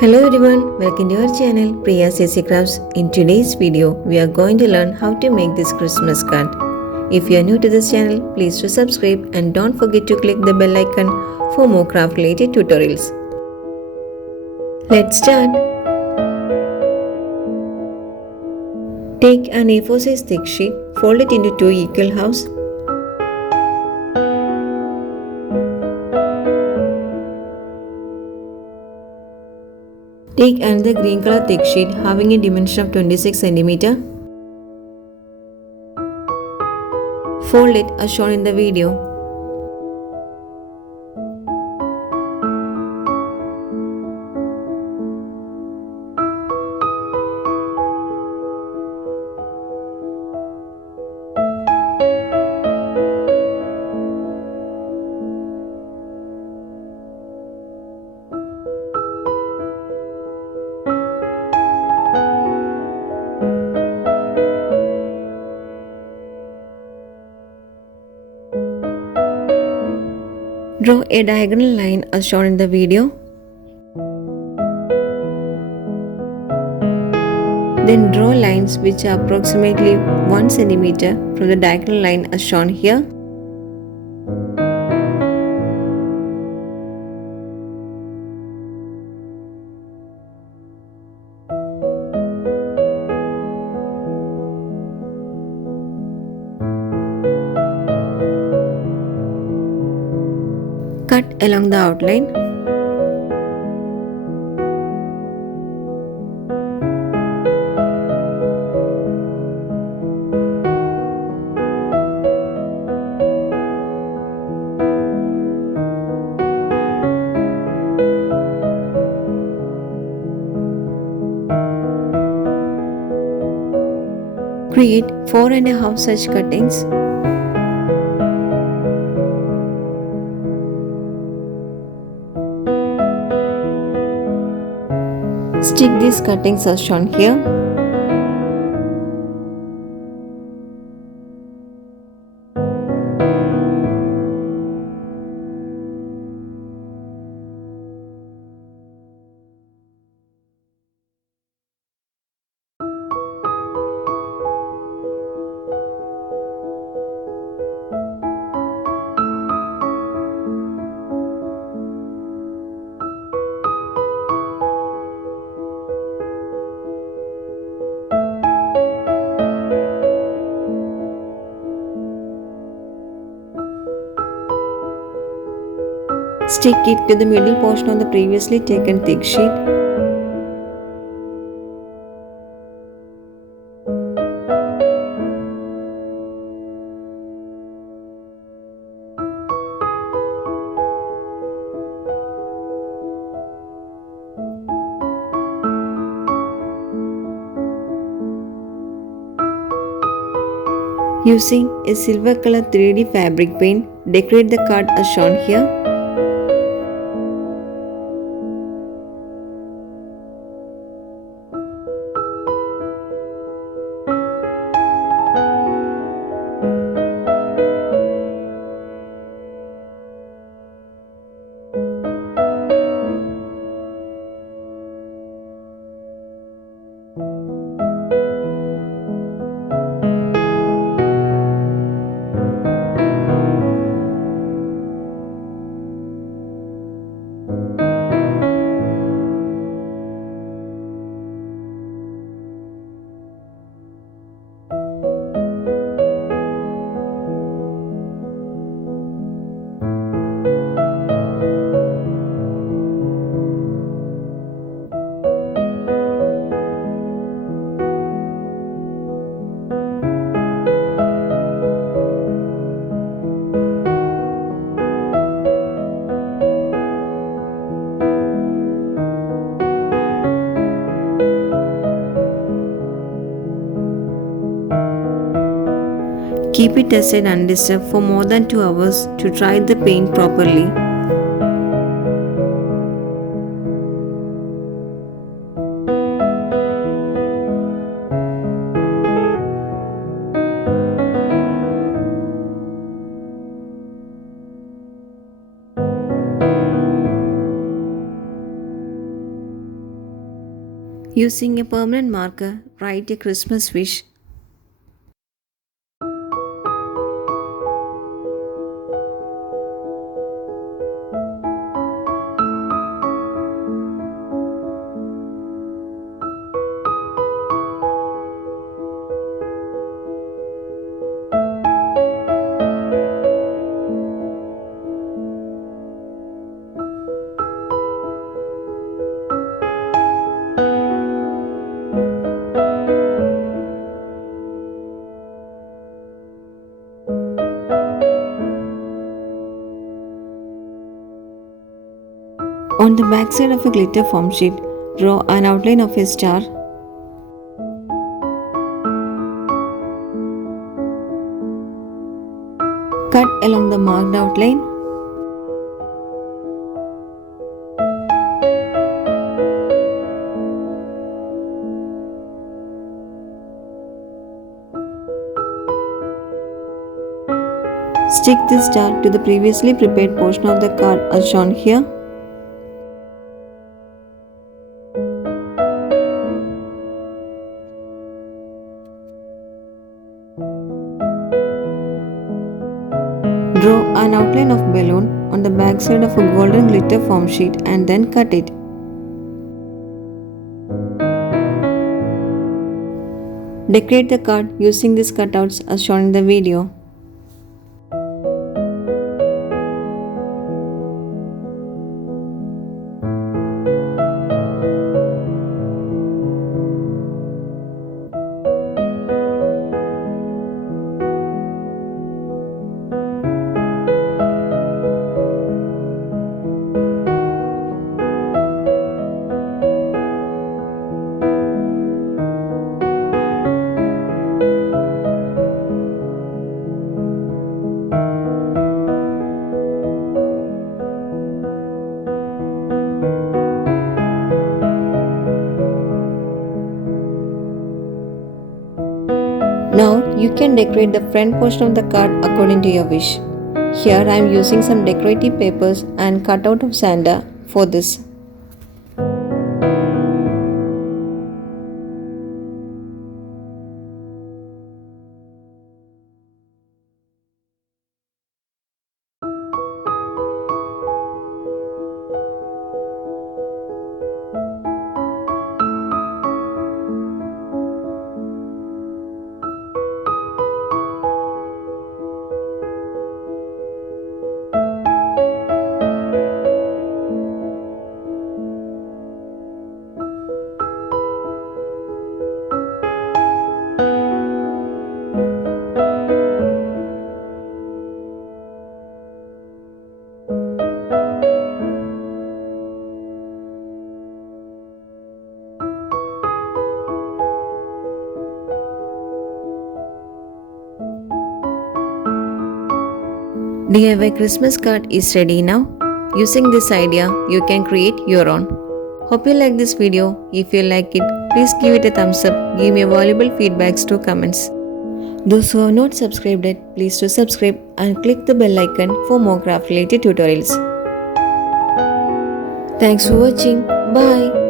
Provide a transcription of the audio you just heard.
Hello everyone, welcome to our channel Priya CC Crafts. In today's video, we are going to learn how to make this Christmas card. If you are new to this channel, please do subscribe and don't forget to click the bell icon for more craft related tutorials. Let's start. Take an A4 size thick sheet, fold it into two equal halves. Take another green color thick sheet having a dimension of 26 cm. Fold it as shown in the video. Draw a diagonal line as shown in the video. Then draw lines which are approximately 1 cm from the diagonal line as shown here. Cut along the outline. Create 4.5 such cuttings. Stick these cuttings as shown here. Stick it to the middle portion of the previously taken thick sheet. Using a silver color 3D fabric paint, decorate the card as shown here. Keep it aside undisturbed for more than 2 hours to dry the paint properly. Using a permanent marker, write a Christmas wish. On the backside of a glitter foam sheet, draw an outline of a star. Cut along the marked outline. Stick the star to the previously prepared portion of the card as shown here. Draw an outline of balloon on the backside of a golden glitter foam sheet and then cut it. Decorate the card using these cutouts as shown in the video. Now you can decorate the front portion of the card according to your wish. Here I am using some decorative papers and cutout of Santa for this. DIY Christmas card is ready now. Using this idea, you can create your own. Hope you like this video. If you like it, please give it a thumbs up. Give me valuable feedbacks to comments. Those who have not subscribed yet, please do subscribe and click the bell icon for more craft related tutorials. Thanks for watching. Bye.